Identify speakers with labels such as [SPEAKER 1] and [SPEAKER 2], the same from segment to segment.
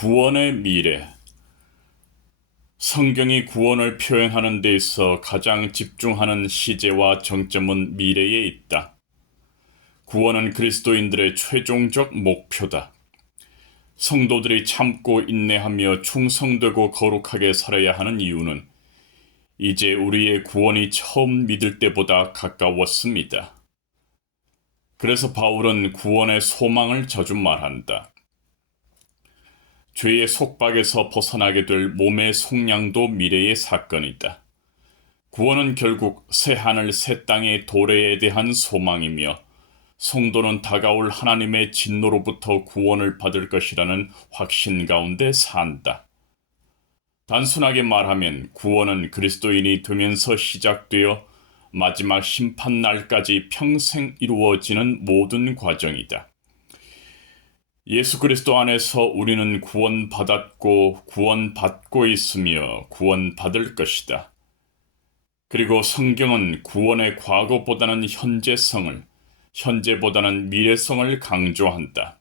[SPEAKER 1] 구원의 미래. 성경이 구원을 표현하는 데 있어 가장 집중하는 시제와 정점은 미래에 있다. 구원은 그리스도인들의 최종적 목표다. 성도들이 참고 인내하며 충성되고 거룩하게 살아야 하는 이유는 이제 우리의 구원이 처음 믿을 때보다 가까웠습니다. 그래서 바울은 구원의 소망을 자주 말한다. 죄의 속박에서 벗어나게 될 몸의 속량도 미래의 사건이다. 구원은 결국 새 하늘 새 땅의 도래에 대한 소망이며 성도는 다가올 하나님의 진노로부터 구원을 받을 것이라는 확신 가운데 산다. 단순하게 말하면 구원은 그리스도인이 되면서 시작되어 마지막 심판 날까지 평생 이루어지는 모든 과정이다. 예수 그리스도 안에서 우리는 구원받았고 구원받고 있으며 구원받을 것이다. 그리고 성경은 구원의 과거보다는 현재성을, 현재보다는 미래성을 강조한다.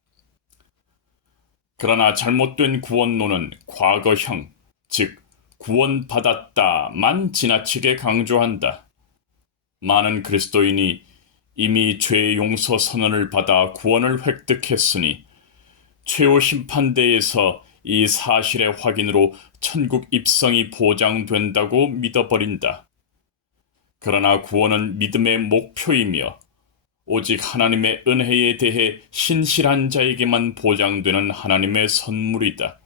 [SPEAKER 1] 그러나 잘못된 구원론은 과거형, 즉, 구원받았다만 지나치게 강조한다. 많은 그리스도인이 이미 죄 용서 선언을 받아 구원을 획득했으니 최후 심판대에서 이 사실의 확인으로 천국 입성이 보장된다고 믿어버린다. 그러나 구원은 믿음의 목표이며 오직 하나님의 은혜에 대해 신실한 자에게만 보장되는 하나님의 선물이다.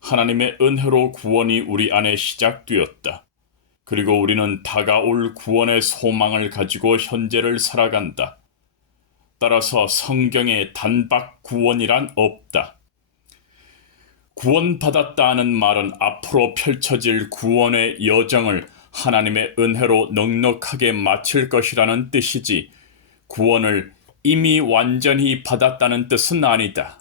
[SPEAKER 1] 하나님의 은혜로 구원이 우리 안에 시작되었다. 그리고 우리는 다가올 구원의 소망을 가지고 현재를 살아간다. 따라서 성경에 단박 구원이란 없다. 구원받았다는 말은 앞으로 펼쳐질 구원의 여정을 하나님의 은혜로 넉넉하게 마칠 것이라는 뜻이지 구원을 이미 완전히 받았다는 뜻은 아니다.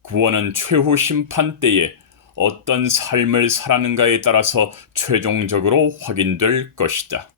[SPEAKER 1] 구원은 최후 심판 때에 어떤 삶을 살았는가에 따라서 최종적으로 확인될 것이다.